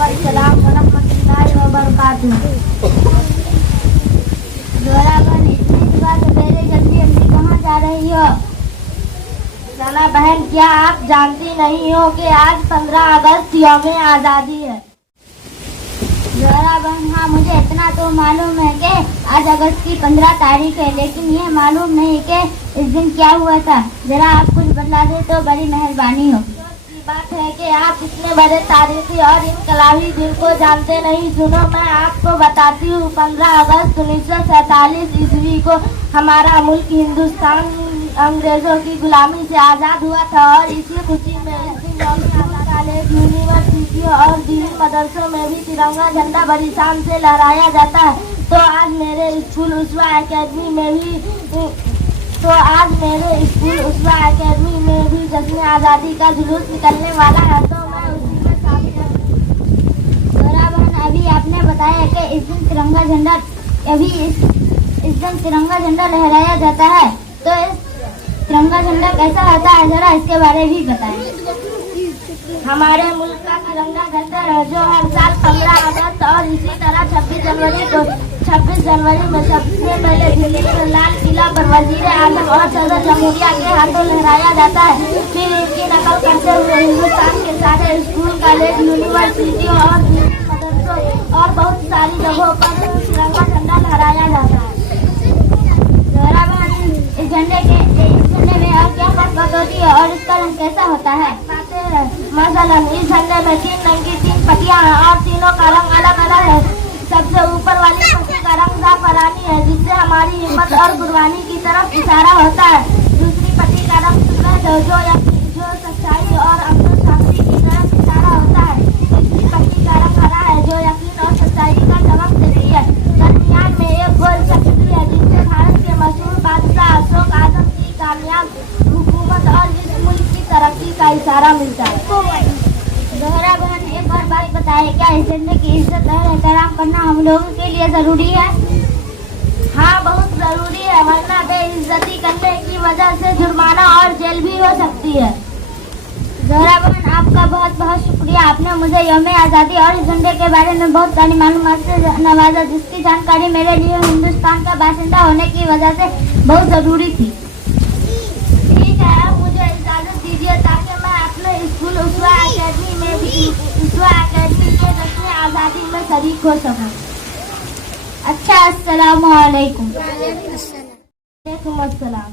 अस्सलाम वरहमतुल्लाहि वबरकातुहू। ज़ोहरा बहन, इतनी सुबह सवेरे जल्दी जल्दी कहाँ जा रही हो? सना बहन, क्या आप जानती नहीं हो कि आज 15 अगस्त यौम आज़ादी है? ज़ोहरा बहन, हाँ, मुझे इतना तो मालूम है कि आज अगस्त की 15 तारीख है, लेकिन यह मालूम नहीं कि इस दिन क्या हुआ था। जरा आप कुछ बता दे तो बड़ी मेहरबानी हो। बात है कि आप इतने बड़े तारीखी और इनकलाबी दिन को जानते नहीं। सुनो, मैं आपको बताती हूँ। 15 अगस्त 1947 ईस्वी को हमारा मुल्क हिंदुस्तान अंग्रेजों की गुलामी से आज़ाद हुआ था और इसी खुशी में इस दिन कॉलेज, यूनिवर्सिटी और दीनी मदरसों में भी तिरंगा झंडा बड़ी शान से लहराया जाता है। तो आज मेरे स्कूल उसवा एकेडमी में भी जश्न आज़ादी का जुलूस निकलने वाला है, तो मैं उसी में शामिल हूँ। ज़ोहरा बहन, अभी आपने बताया कि इस दिन तिरंगा झंडा लहराया जाता है, तो इस तिरंगा झंडा कैसा होता है, जरा इसके बारे में भी बताएं। हमारे मुल्क का तिरंगा झंडा है जो हर साल 15 अगस्त और इसी तरह 26 जनवरी में सबसे पहले दिल्ली के लाल किला पर वजीर आजम और सदर जमहूरिया के हाथों लहराया जाता है। फिर इनकी नकल करते हुए हिंदुस्तान के सारे स्कूल, कॉलेज, यूनिवर्सिटी और मदरसों और बहुत सारी जगहों पर तिरंगा झंडा लहराया जाता है। ज़ोहरा बहन, इस झंडे में और क्या खासियत होती है और इसका रंग कैसा होता है? मसलन इस झंडे में 3 रंग की 3 पट्टियां हैं और तीनों का रंग अलग अलग है। सबसे ऊपर वाली पट्टी का रंग ज़ाफ़रानी है, जिससे हमारी हिम्मत और कुर्बानी की तरफ इशारा होता है। दूसरी पट्टी का रंग सूरज है जो सच्चाई और अमन शांति की तरफ इशारा होता है। तीसरी पट्टी का रंग हरा है जो यकीन और सच्चाई का चमक देती है। दरमियान में एक गोल चक्री है जिससे भारत के मशहूर बादशाह अशोक आजम की कामयाब हुकूमत और इस मुल्क की तरक्की का इशारा मिलता है। ज़ोहरा बहन, एक और बात बताए, क्या इस झंडे की इज्जत और एहतराम करना हम लोगों के लिए जरूरी है? हाँ, बहुत जरूरी है, वरना बेइज्जती करने की वजह से जुर्माना और जेल भी हो सकती है। ज़ोहरा बहन, आपका बहुत बहुत शुक्रिया। आपने मुझे यौम आज़ादी और इस झंडे के बारे में बहुत सारी मालूमात से नवाजा, जिसकी जानकारी मेरे लिए हिंदुस्तान का बाशिंदा होने की वजह से बहुत जरूरी थी। ठीक है, अब मुझे इजाज़त दीजिए ताकि मैं अपने स्कूल उसवा एकेडमी के जश्न आज़ादी में शरीक हो सकूं। अच्छा, अस्सलाम वालेकुम। वालेकुम अस्सलाम।